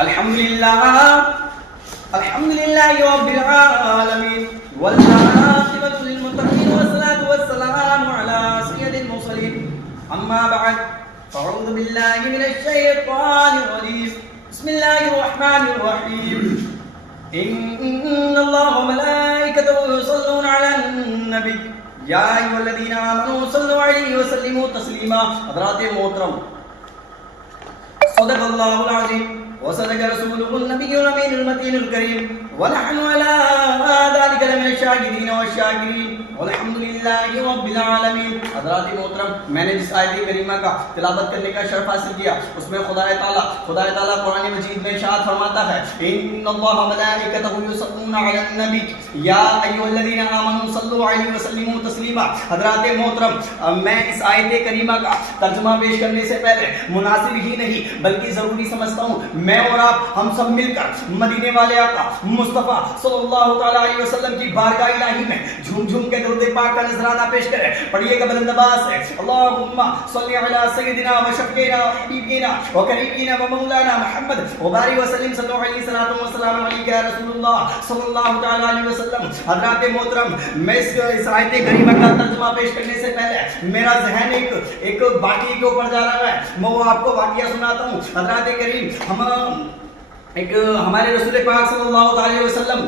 الحمدللہ رب العالمین والعاقبۃ للمتقین والصلاة والسلام علی سید المرسلین اما بعد فاعوذ باللہ من الشیطان الرجیم بسم اللہ الرحمن الرحیم ان اللہ وملائکتہ یصلون علی النبی یا ایھا الذین آمنوا صلوا علیہ وسلموا تسلیما۔ حضرات محترم، صدق اللہ العظیم وصدق رسوله النبی الامین المتین الکریم ونحن على ذلك لمن الشاہدین والشاکرین والحمدللہ رب العالمین۔ حضرات محترم، میں نے جس آیت کریمہ کا تلاوت کرنے کا شرف حاصل کیا اس میں خدا تعالیٰ قرآن مجید میں ارشاد فرماتا ہے ان اللہ وملائکتہ یصلون علی النبی یا ایھا الذین آمنوا صلوا علیہ وسلموا تسلیما۔ حضرات محترم، میں اس آیت کریمہ کا ترجمہ پیش کرنے سے پہلے مناسب ہی نہیں بلکہ ضروری سمجھتا ہوں میں اور آپ ہم سب مل کر مدینے والے آقا مصطفیٰ صلی اللہ تعالیٰ علیہ وسلم کی بارگاہ الہی میں جھوم جھوم کے درود پاک کا نذرانہ پیش کریں۔ پڑھیے گا بلند آواز سے، اللہم صلی علی سیدنا و شفیعنا و حبیبنا و قریبنا و مولانا محمد وبارک وسلم صلی اللہ علیہ وسلم علیہ یا رسول اللہ صلی اللہ تعالیٰ علیہ وسلم۔ حضرات محترم، میں اس آیت کریمہ کا ترجمہ پیش کرنے سے پہلے میرا ذہن ایک واقعے کے اوپر جا رہا ہے، میں وہ آپ کو واقعہ سناتا ہوں۔ حضرات کریم، ہمارے رسول پاک صلی اللہ علیہ وسلم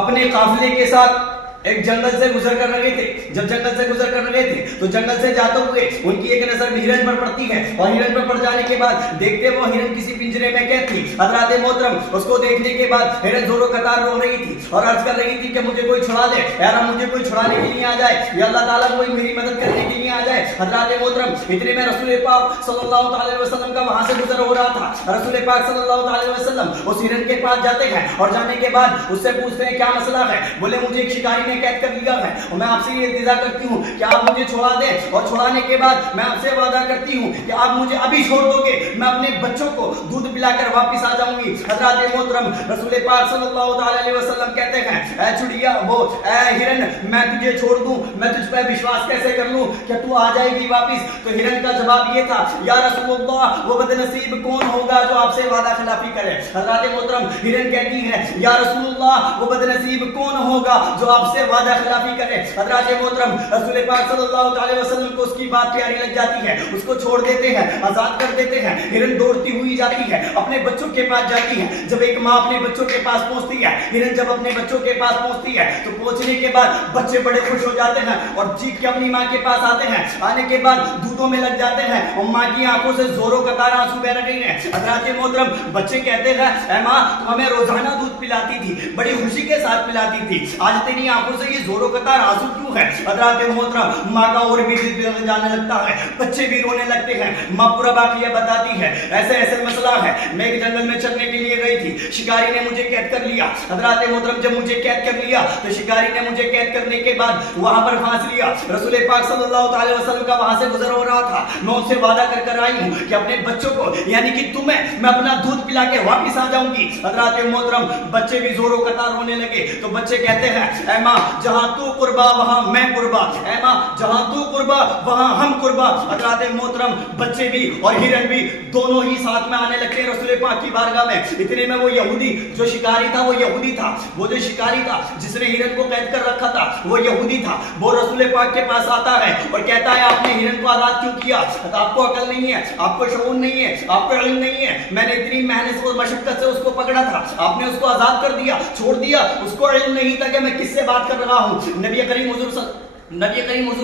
اپنے قافلے کے ساتھ ایک جنگل سے گزر کر رہے تھے۔ جب جنگل سے گزر کر رہے تھے تو جنگل سے جاتے ہوئے ان کی ایک نظر ہرن پر پڑتی ہے اور ہرن پر پڑ جانے کے بعد دیکھتے وہ ہرن کسی پنجرے میں قید تھی۔ حضرات محترم، اس کو دیکھنے کے بعد ہرن زور و قطار رو رہی تھی اور عرض کر رہی تھی کہ مجھے کوئی چھڑا دے، یار مجھے کوئی چھڑانے کے لیے آ جائے یا اللہ تعالیٰ کوئی میری مدد کرنے کے لیے آ جائے۔ حضرات محترم، اتنے میں رسول پاک صلی اللہ علیہ وسلم کا وہاں سے گزر ہو رہا تھا۔ رسول پاک صلی اللہ علیہ وسلم اس ہرن کے پاس جاتے ہیں اور جانے کے بعد اس سے پوچھتے ہیں کیا مسئلہ ہے؟ بولے مجھے ایک شکاری نے قید کر لیا ہے اور میں آپ سے یہ التجا کرتی ہوں کہ آپ مجھے چھوڑا دیں، اور چھوڑانے کے بعد میں آپ سے وعدہ کرتی ہوں کہ آپ مجھے ابھی چھوڑ دو گے، میں اپنے بچوں کو دودھ پلا کر واپس آ جاؤں گی۔ حضرات محترم، رسول پاک صلی اللہ علیہ وسلم کہتے ہیں اے چڑیا، اے ہرن، میں تجھے چھوڑ دوں، میں تجھ پہ وشواس کیسے کر لوں کہ تو آ جائے گی واپس؟ تو ہرن کا جواب یہ تھا یا رسول اللہ، وہ بد نصیب کون ہوگا جو آپ سے وعدہ خلافی کرے؟ حضرات محترم، ہرن کہتی ہے یا رسول اللہ، وہ بد نصیب کون ہوگا جو آپ سے وعدہ خلافی کرے؟ حضرات محترم، رسول پاک صلی اللہ علیہ وسلم کو اس کی بات پیاری لگ جاتی ہے، اس کو چھوڑ دیتے ہیں، آزاد کر دیتے ہیں۔ ہرن دوڑتی ہوئی جاتی ہے، اپنے بچوں کے پاس جاتی ہے۔ جب ایک ماں اپنے بچوں کے پاس پہنچتی ہے، ہرن جب اپنے بچوں کے پاس پہنچتی ہے تو پہنچنے کے بعد بچے بڑے خوش ہو جاتے ہیں اور چیخ کے اپنی ماں کے پاس آتے ہیں۔ آنے کے بعد دودھوں میں لگ جاتے ہیں اور ماں کی آنکھوں سے زور و قطار آنسو بہ رہے ہیں۔ حضرات محترم، بچے کہتے ہیں اے ماں، تم ہمیں روزانہ دودھ پلاتی تھی، بڑی خوشی کے ساتھ پلاتی تھی، آج تیری آنکھوں سے یہ زور و قطار آنسو کیوں ہے؟ حضرات محترم، ماں کا اور بھی دل جانے لگتا ہے، بچے بھی رونے لگتے ہیں۔ ماں پورا واقعہ بتاتی ہے ایسے مسئلہ ہے، میں ایک جنگل میں چلنے کے لیے گئی تھی، شکاری نے مجھے قید کر لیا۔ حضرات محترم، جب مجھے قید کر لیا تو شکاری نے مجھے قید کرنے کے بعد وہاں پر پھانس لیا۔ رسول پاک صلی اللہ علیہ وسلم کا وہاں سے گزر ہو رہا تھا، میں ان سے وعدہ کر آئی ہوں کہ اپنے بچوں کو یعنی کہ تمہیں میں اپنا دودھ پلا کے واپس آ جاؤں گی۔ حضرات محترم، بچے بھی زور و قطار ہونے لگے تو بچے کہتے ہیں اے ماں، جہاں تو قربا وہاں میں قربا، اے ماں جہاں تو قربا وہاں ہم قربا۔ حضرات محترم، بچے بھی اور ہرن بھی دونوں ہی ساتھ میں آنے لگتے ہیں رسول پاک کی بارگاہ میں۔ اتنے میں وہ یہودی جو شکاری تھا، وہ یہودی تھا، وہ جو شکاری تھا جس نے ہرن کو قید کر رکھا تھا وہ یہودی تھا۔ وہ رسول پاک کے پاس آتا ہے اور کہتا ہے آپ نے ہرن کو آزاد کیوں کیا؟ آپ کو عقل نہیں ہے، آپ کو شعور نہیں ہے، آپ کو علم نہیں ہے، میں نے اتنی محنت اور مشقت سے اس کو پکڑا تھا، آپ نے اس کو آزاد کر دیا، چھوڑ دیا، اس کو علم نہیں تھا کہ میں کس سے بات کر رہا ہوں، نبی کریم حضور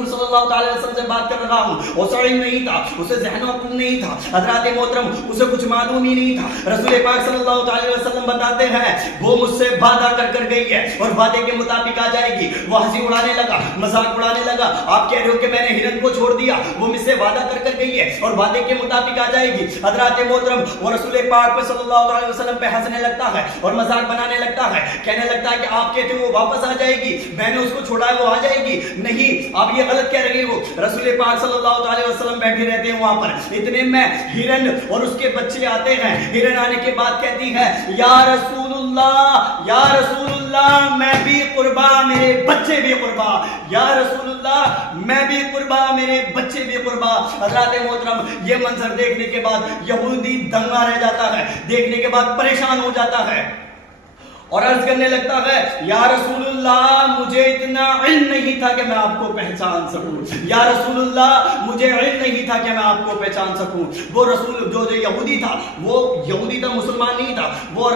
صلی اللہ علیہ وسلم سے بات کر رہا ہوں۔ اسے علم نہیں تھا، اسے ذہن و عقل نہیں تھا، حضرات محترم اسے کچھ معلوم ہی نہیں تھا۔ رسول پاک صلی اللہ علیہ وسلم بتاتے ہیں وہ مجھ سے وعدہ کر گئی ہے اور وعدے کے مطابق آ جائے گی۔ وہ ہنسی اڑانے لگا، مذاق اڑانے لگا، آپ کہہ رہے ہو کہ میں نے ہرن کو چھوڑ دیا، وہ مجھ سے وعدہ کر گئی ہے اور وعدے کے مطابق آ جائے گی۔ حضرات محترم، وہ رسول پاک پہ صلی اللہ علیہ وسلم پہ ہنسنے لگتا ہے اور مذاق بنانے لگتا ہے، کہنے لگتا ہے کہ آپ کہتے ہو وہ واپس آ جائے گی، میں نے اس کو چھوڑا ہے وہ آ جائے گی، نہیں آپ یہ غلط کہہ رہے ہو۔ رسول پاک صلی اللہ علیہ وسلم بیٹھے رہتے ہیں وہاں پر، اتنے میں ہرن اور اس کے بچے آتے ہیں۔ ہرن آنے کے بعد کہتی ہے یا رسول اللہ یا رسول اللہ میں بھی قربا میرے بچے بھی قربا، یا رسول اللہ میں بھی قربا میرے بچے بھی قربا۔ حضرات محترم یہ منظر دیکھنے کے بعد یہودی دنگا رہ جاتا ہے، دیکھنے کے بعد پریشان ہو جاتا ہے اور عرض کرنے لگتا ہے یا رسول اللہ مجھے اتنا علم نہیں تھا کہ میں آپ کو پہچان سکوں، یا رسول اللہ مجھے علم نہیں تھا کہ میں آپ کو پہچان سکوں۔ وہ رسول جو یہودی تھا، وہ یہودی تھا، مسلمان نہیں تھا، وہ